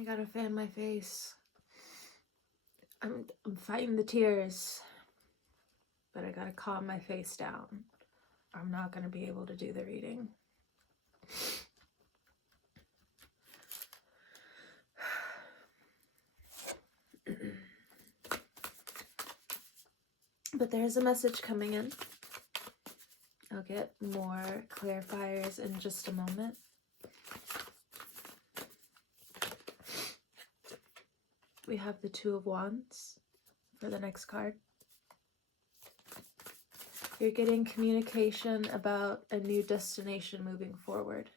I gotta fan my face. I'm fighting the tears, but I gotta calm my face down. I'm not gonna be able to do the reading. But there's a message coming in. I'll get more clarifiers in just a moment. We have the Two of Wands for the next card. You're getting communication about a new destination moving forward.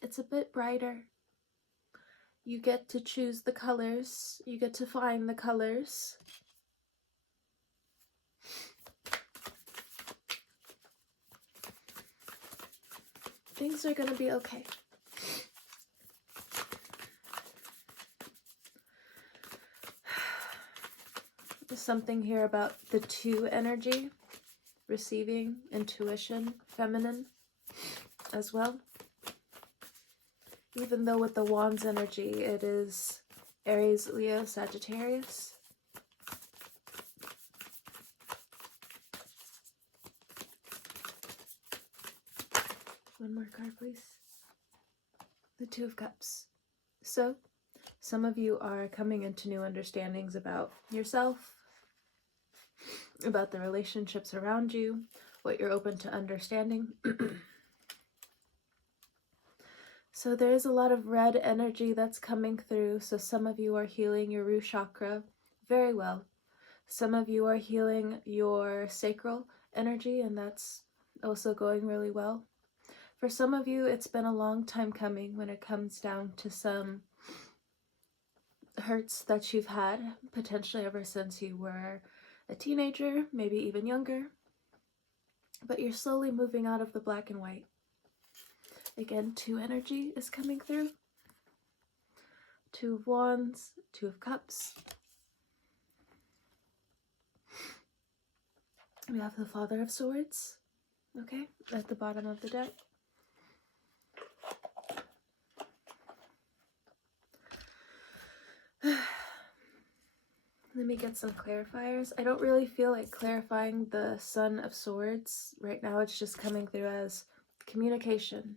It's a bit brighter. You get to choose the colors. You get to find the colors. Things are going to be okay. There's something here about the two energy, receiving, intuition, feminine as well. Even though with the Wands energy, it is Aries, Leo, Sagittarius. One more card, please. The Two of Cups. So, some of you are coming into new understandings about yourself, about the relationships around you, what you're open to understanding. So there is a lot of red energy that's coming through. So some of you are healing your root chakra very well. Some of you are healing your sacral energy, and that's also going really well. For some of you, it's been a long time coming when it comes down to some hurts that you've had, potentially ever since you were a teenager, maybe even younger. But you're slowly moving out of the black and white. Again, two energy is coming through. Two of Wands, Two of Cups. We have the Father of Swords, okay, at the bottom of the deck. Let me get some clarifiers. I don't really feel like clarifying the Son of Swords. Right now it's just coming through as communication.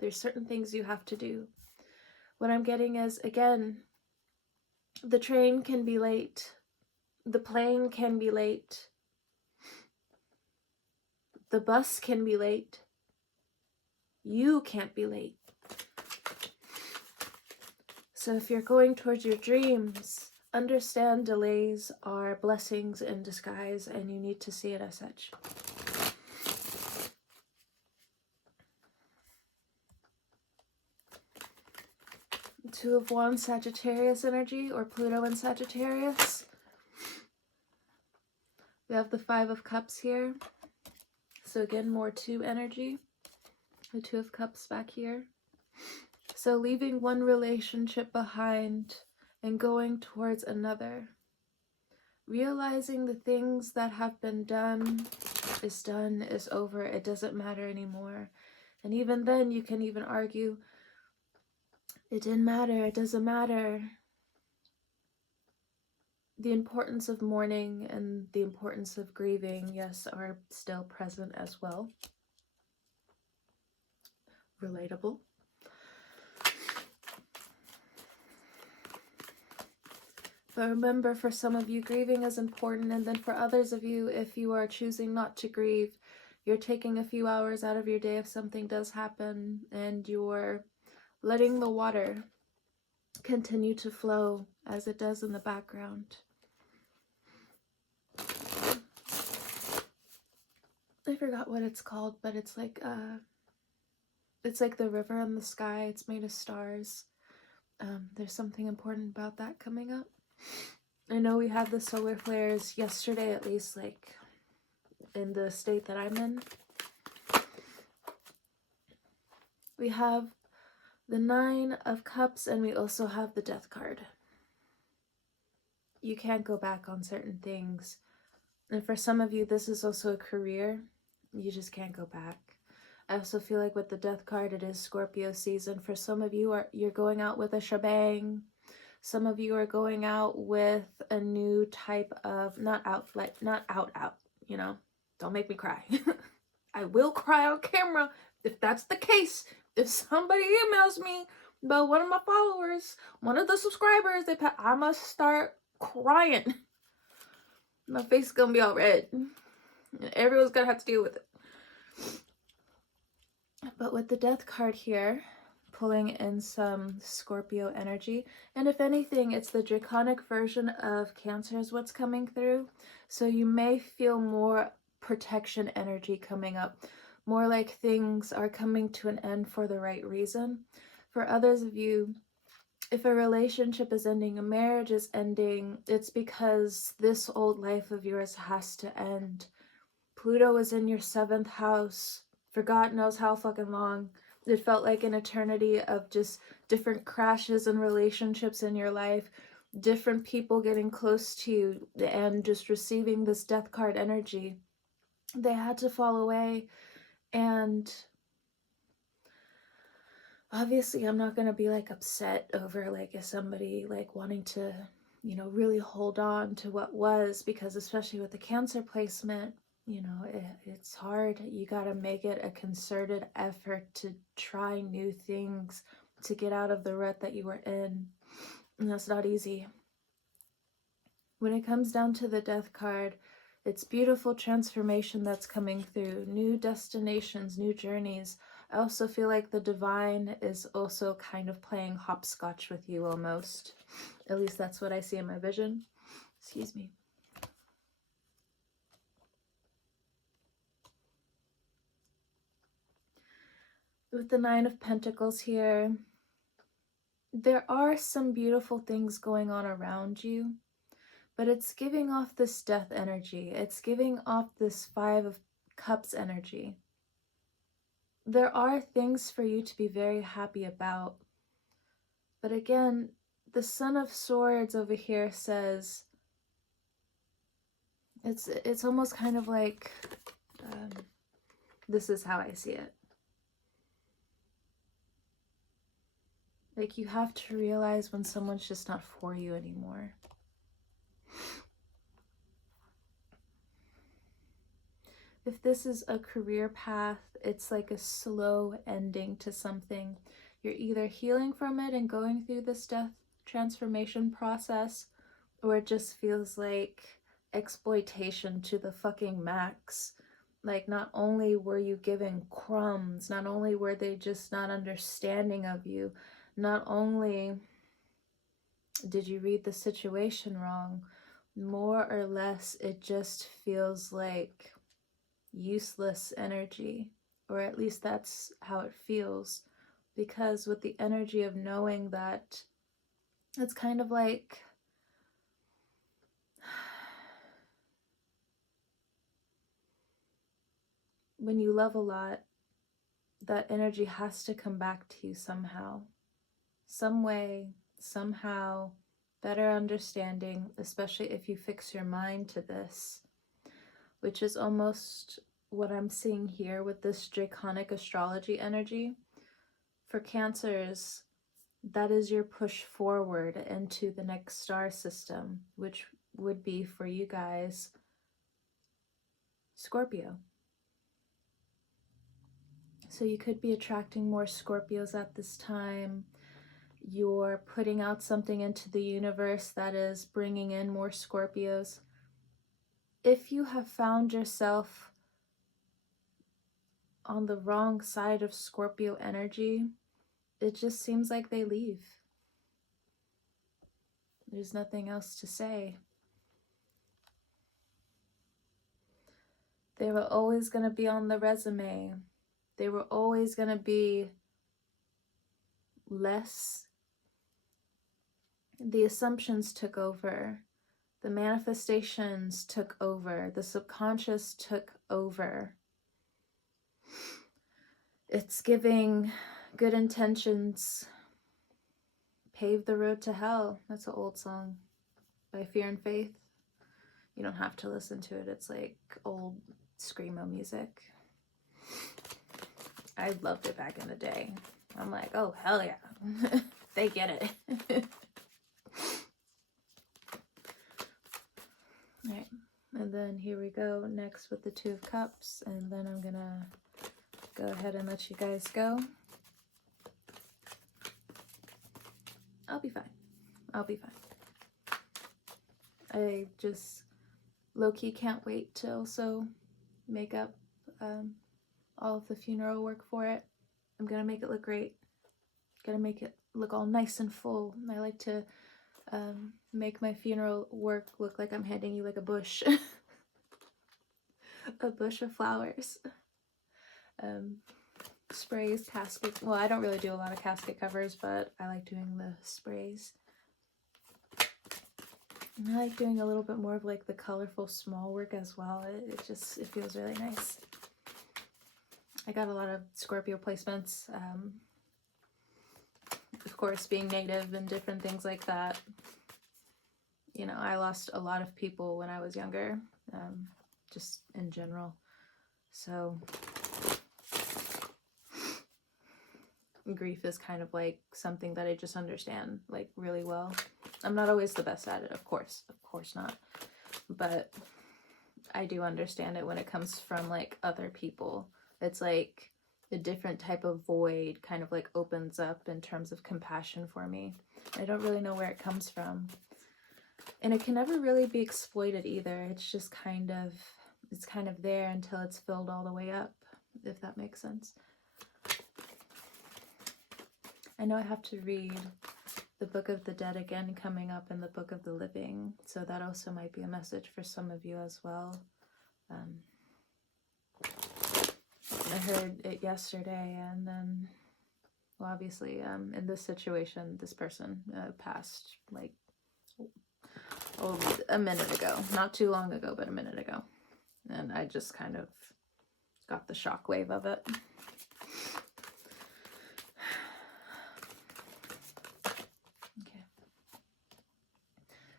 There's certain things you have to do. What I'm getting is, again, the train can be late. The plane can be late. The bus can be late. You can't be late. So if you're going towards your dreams, understand delays are blessings in disguise, and you need to see it as such. Two of Wands, Sagittarius energy, or Pluto and Sagittarius. We have the Five of Cups here. So again, more two energy. The Two of Cups back here. So leaving one relationship behind and going towards another. Realizing the things that have been done, is over. It doesn't matter anymore. And even then, you can even argue, it didn't matter, it doesn't matter. The importance of mourning and the importance of grieving, yes, are still present as well. Relatable. But remember, for some of you, grieving is important, and then for others of you, if you are choosing not to grieve, you're taking a few hours out of your day if something does happen, and you're letting the water continue to flow as it does in the background. I forgot what it's called, but it's like the river in the sky. It's made of stars. There's something important about that coming up. I know we had the solar flares yesterday, at least, like in the state that I'm in. We have the Nine of Cups, and we also have the Death card. You can't go back on certain things. And for some of you, this is also a career. You just can't go back. I also feel like with the Death card, it is Scorpio season. For some of you, you're going out with a shebang. Some of you are going out with a new type of, not out, you know? Don't make me cry. I will cry on camera if that's the case. If somebody emails me about one of my followers, one of the subscribers, I must start crying. My face is gonna be all red. Everyone's gonna have to deal with it. But with the Death card here, pulling in some Scorpio energy, and if anything, it's the draconic version of Cancer is what's coming through. So you may feel more protection energy coming up, more like things are coming to an end for the right reason. For others of you, if a relationship is ending, a marriage is ending, it's because this old life of yours has to end. Pluto is in your 7th house for God knows how fucking long. It felt like an eternity of just different crashes and relationships in your life, different people getting close to you and just receiving this Death card energy. They had to fall away, and obviously I'm not going to be like upset over like if somebody like wanting to, you know, really hold on to what was, because especially with the Cancer placement, you know, it's hard. You got to make it a concerted effort to try new things, to get out of the rut that you were in. And that's not easy. When it comes down to the Death card, it's beautiful transformation that's coming through, new destinations, new journeys. I also feel like the divine is also kind of playing hopscotch with you almost. At least that's what I see in my vision. Excuse me. With the 9 of Pentacles here, there are some beautiful things going on around you, but it's giving off this death energy. It's giving off this 5 of Cups energy. There are things for you to be very happy about. But again, the Son of Swords over here says, it's almost kind of like, this is how I see it. Like, you have to realize when someone's just not for you anymore. If this is a career path, it's like a slow ending to something. You're either healing from it and going through this death transformation process, or it just feels like exploitation to the fucking max. Like, not only were you given crumbs, not only were they just not understanding of you, not only did you read the situation wrong, more or less it just feels like useless energy, or at least that's how it feels. Because with the energy of knowing that, it's kind of like when you love a lot, that energy has to come back to you somehow, some way, somehow, better understanding, especially if you fix your mind to this, which is almost what I'm seeing here with this draconic astrology energy. For Cancers, that is your push forward into the next star system, which would be for you guys, Scorpio. So you could be attracting more Scorpios at this time. You're putting out something into the universe that is bringing in more Scorpios. If you have found yourself on the wrong side of Scorpio energy, it just seems like they leave. There's nothing else to say. They were always going to be on the resume. They were always going to be less. The assumptions took over. The manifestations took over. The subconscious took over. It's giving good intentions pave the road to hell. That's an old song by Fear and Faith. You don't have to listen to it. It's like old screamo music. I loved it back in the day. I'm like, oh, hell yeah. They get it. Alright, and then here we go next with the Two of Cups, and then I'm gonna go ahead and let you guys go. I'll be fine. I'll be fine. I just low-key can't wait to also make up all of the funeral work for it. I'm gonna make it look great. Gonna make it look all nice and full. I like to make my funeral work look like I'm handing you like a bush. A bush of flowers. Sprays, casket. Well, I don't really do a lot of casket covers, but I like doing the sprays. And I like doing a little bit more of like the colorful small work as well. It feels really nice. I got a lot of Scorpio placements. Of course, being native and different things like that. You know, I lost a lot of people when I was younger, just in general. So grief is kind of like something that I just understand like really well. I'm not always the best at it, of course not, but I do understand it when it comes from like other people. It's like a different type of void kind of like opens up in terms of compassion for me. I don't really know where it comes from, and it can never really be exploited either. It's just kind of there until it's filled all the way up, if that makes sense. I know I have to read the Book of the Dead again coming up in the Book of the Living, so that also might be a message for some of you as well. I heard it yesterday, and then, well, obviously, in this situation, this person passed like a minute ago. Not too long ago, but a minute ago. And I just kind of got the shockwave of it.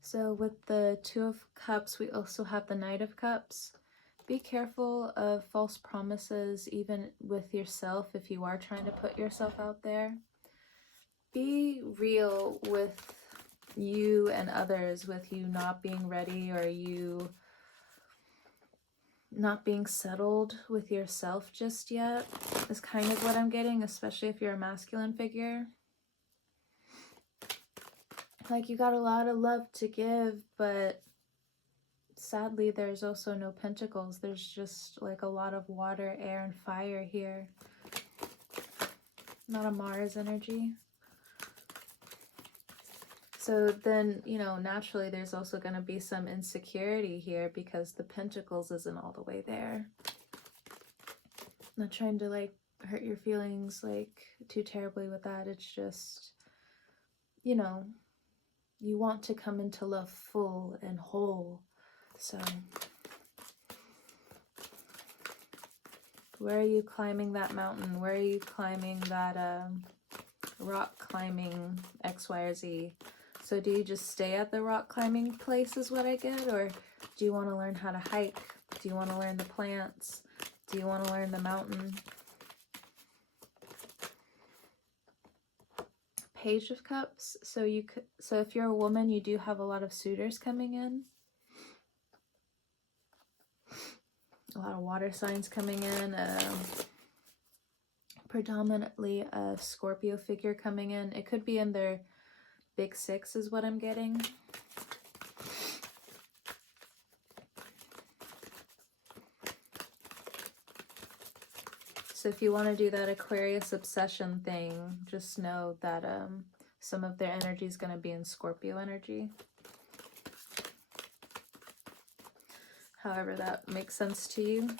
So with the Two of Cups, we also have the Knight of Cups. Be careful of false promises, even with yourself, if you are trying to put yourself out there. Be real with you and others, with you not being ready or you not being settled with yourself just yet, is kind of what I'm getting, especially if you're a masculine figure. Like, you got a lot of love to give, but sadly there's also no pentacles. There's just like a lot of water, air, and fire here. Not a Mars energy. So then, you know, naturally there's also going to be some insecurity here because the pentacles isn't all the way there. I'm not trying to like hurt your feelings like too terribly with that. It's just, you know, you want to come into love full and whole. So where are you climbing that mountain? Where are you climbing that rock climbing X, Y, or Z? So do you just stay at the rock climbing place is what I get? Or do you want to learn how to hike? Do you want to learn the plants? Do you want to learn the mountain? Page of Cups. So if you're a woman, you do have a lot of suitors coming in. A lot of water signs coming in. Predominantly a Scorpio figure coming in. It could be in their big six is what I'm getting. So if you want to do that Aquarius obsession thing, just know that some of their energy is going to be in Scorpio energy. However that makes sense to you.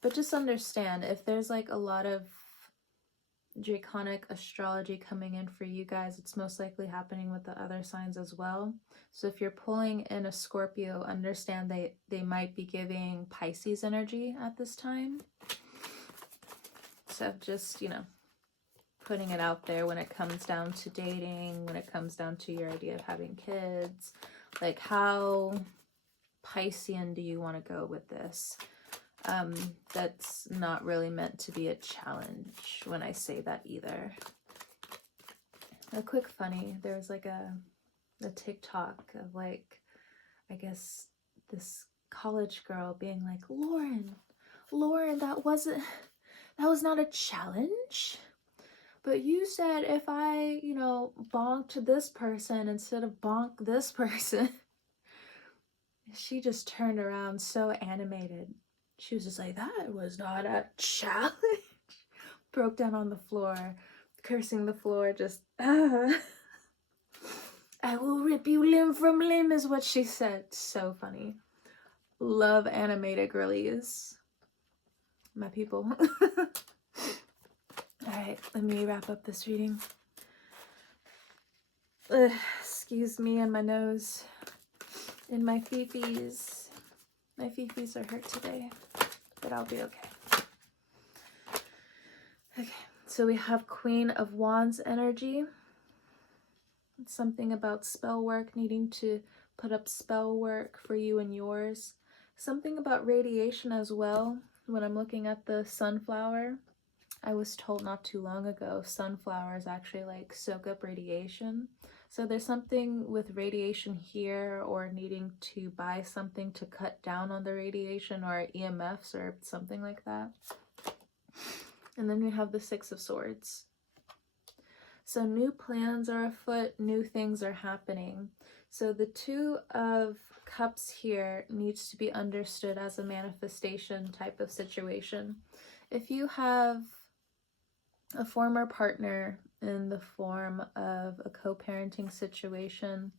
But just understand, if there's like a lot of draconic astrology coming in for you guys, it's most likely happening with the other signs as well. So if you're pulling in a Scorpio, understand they might be giving Pisces energy at this time. So just, you know, putting it out there when it comes down to dating, when it comes down to your idea of having kids, like how Piscean do you want to go with this? That's not really meant to be a challenge when I say that either. A quick funny, there was like a TikTok of like, I guess this college girl being like, Lauren, that was not a challenge. But you said if I, bonked this person instead of bonk this person. She just turned around so animated. She was just like, that was not a challenge. Broke down on the floor, cursing the floor, just, I will rip you limb from limb is what she said. So funny. Love animated girlies. My people. Alright, let me wrap up this reading. Excuse me and my nose. And my fifis. My fifis are hurt today, but I'll be okay. Okay, so we have Queen of Wands energy. It's something about spell work, needing to put up spell work for you and yours. Something about radiation as well. When I'm looking at the sunflower, I was told not too long ago, sunflowers actually like soak up radiation. So there's something with radiation here, or needing to buy something to cut down on the radiation, or EMFs or something like that. And then we have the Six of Swords. So new plans are afoot, new things are happening. So the Two of Cups here needs to be understood as a manifestation type of situation. If you have a former partner in the form of a co-parenting situation,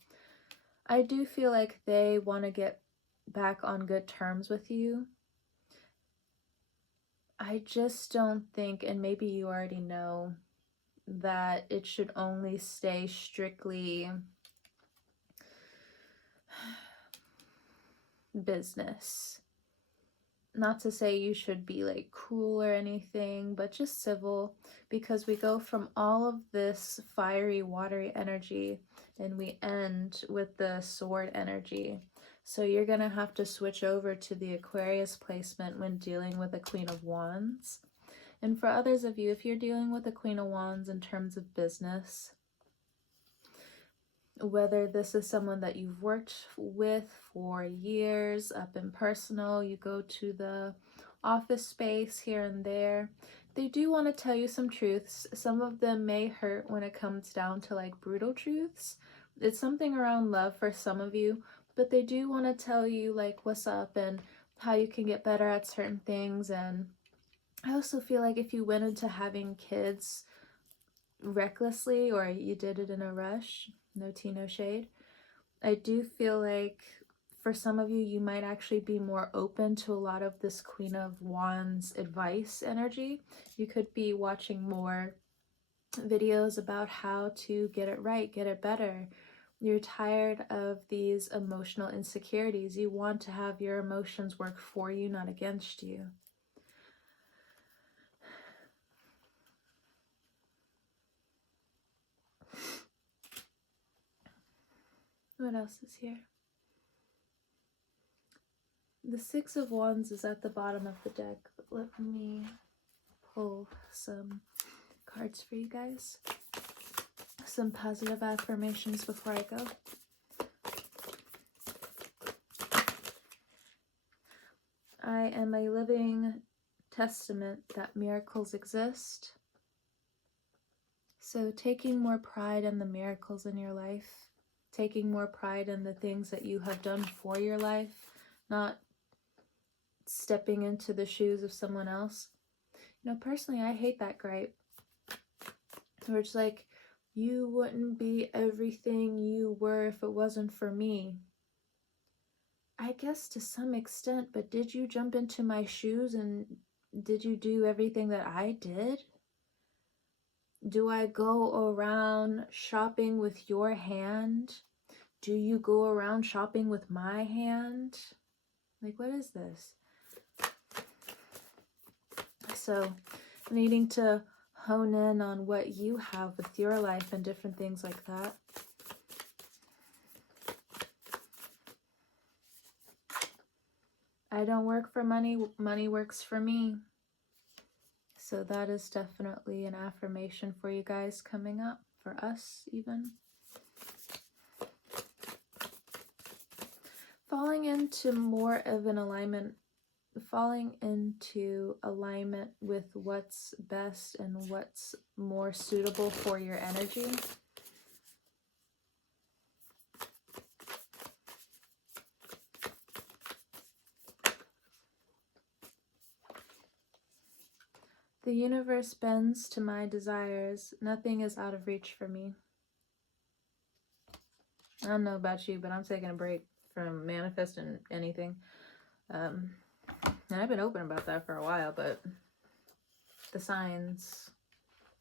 I do feel like they want to get back on good terms with you. I just don't think, and maybe you already know, that it should only stay strictly business. Not to say you should be like cruel or anything, but just civil, because we go from all of this fiery, watery energy and we end with the sword energy. So you're going to have to switch over to the Aquarius placement when dealing with the Queen of Wands. And for others of you, if you're dealing with the Queen of Wands in terms of business, whether this is someone that you've worked with for years, up in personal, you go to the office space here and there, they do want to tell you some truths. Some of them may hurt when it comes down to like brutal truths. It's something around love for some of you, but they do want to tell you like what's up and how you can get better at certain things. And I also feel like if you went into having kids recklessly, or you did it in a rush, no tea, no shade, I do feel like for some of you, you might actually be more open to a lot of this Queen of Wands advice energy. You could be watching more videos about how to get it right, get it better. You're tired of these emotional insecurities. You want to have your emotions work for you, not against you. What else is here? The Six of Wands is at the bottom of the deck. Let me pull some cards for you guys. Some positive affirmations before I go. I am a living testament that miracles exist. So taking more pride in the miracles in your life, taking more pride in the things that you have done for your life, not stepping into the shoes of someone else. Personally, I hate that gripe. Where it's like, you wouldn't be everything you were if it wasn't for me. I guess to some extent, but did you jump into my shoes and did you do everything that I did? Do I go around shopping with your hand? Do you go around shopping with my hand? Like, what is this? So, needing to hone in on what you have with your life and different things like that. I don't work for money, money works for me. So that is definitely an affirmation for you guys coming up, for us even. Falling into more of an alignment, falling into alignment with what's best and what's more suitable for your energy. The universe bends to my desires. Nothing is out of reach for me. I don't know about you, but I'm taking a break from manifesting anything. And I've been open about that for a while, but the signs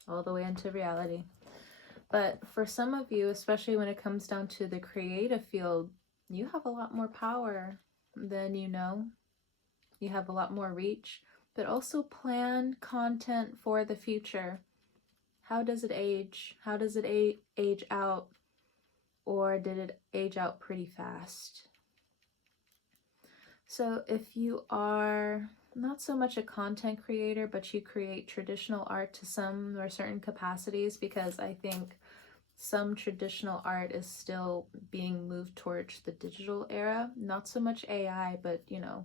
all the way into reality. But for some of you, especially when it comes down to the creative field, you have a lot more power than you know. You have a lot more reach, but also plan content for the future. How does it age? How does it age out? Or did it age out pretty fast? So if you are not so much a content creator, but you create traditional art to some or certain capacities, because I think some traditional art is still being moved towards the digital era. Not so much AI, but, you know,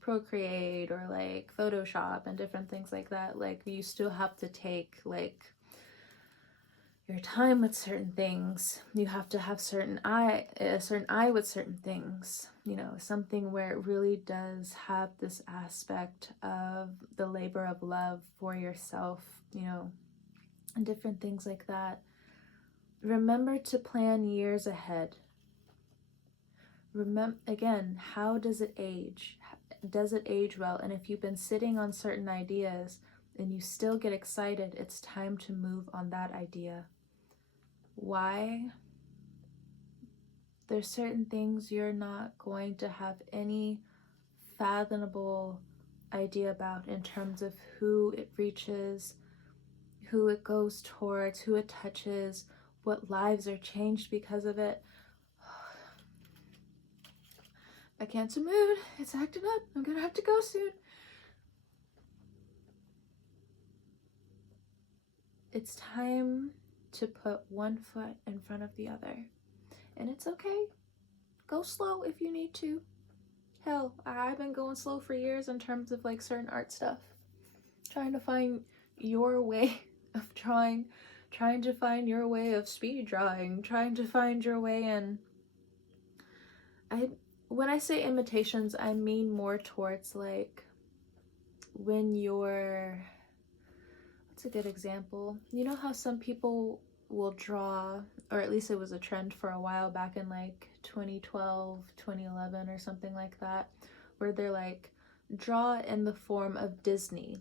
Procreate or like Photoshop and different things like that. Like, you still have to take like your time with certain things. You have to have a certain eye with certain things, you know, something where it really does have this aspect of the labor of love for yourself, you know, and different things like that. Remember to plan years ahead. Remember, again, how does it age? Does it age well? And if you've been sitting on certain ideas and you still get excited, it's time to move on that idea. Why? There's certain things you're not going to have any fathomable idea about in terms of who it reaches, who it goes towards, who it touches, what lives are changed because of it. My Cancer moon, it's acting up. I'm gonna have to go soon. It's time to put one foot in front of the other. And it's okay. Go slow if you need to. Hell, I've been going slow for years in terms of like certain art stuff. Trying to find your way of drawing, trying to find your way of speed drawing, trying to find your way in. When I say imitations, I mean more towards like when you're, what's a good example? You know how some people will draw, or at least it was a trend for a while back in like 2012, 2011 or something like that, where they're like, draw in the form of Disney,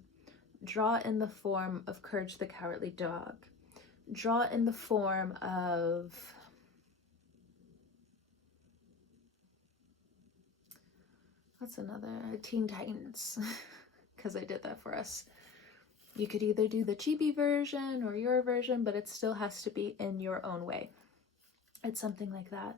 draw in the form of Courage the Cowardly Dog, draw in the form of what's another, Teen Titans, because I did that for us. You could either do the chibi version or your version, but it still has to be in your own way. It's something like that.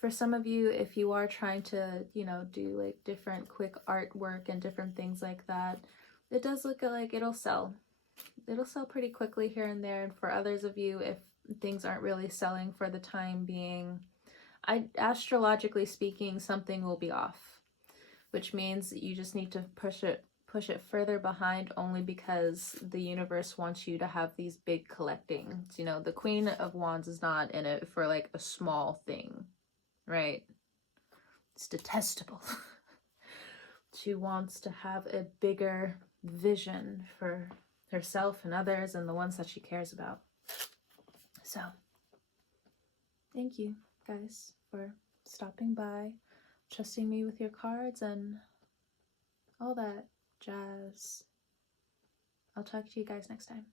For some of you, if you are trying to, you know, do like different quick artwork and different things like that, it does look like it'll sell. It'll sell pretty quickly here and there. And for others of you, if things aren't really selling for the time being, astrologically speaking, something will be off, which means you just need to push it further behind, only because the universe wants you to have these big collectings. You know, the Queen of Wands is not in it for like a small thing, right? It's detestable. She wants to have a bigger vision for herself and others and the ones that she cares about. So, thank you guys for stopping by, trusting me with your cards and all that jazz. I'll talk to you guys next time.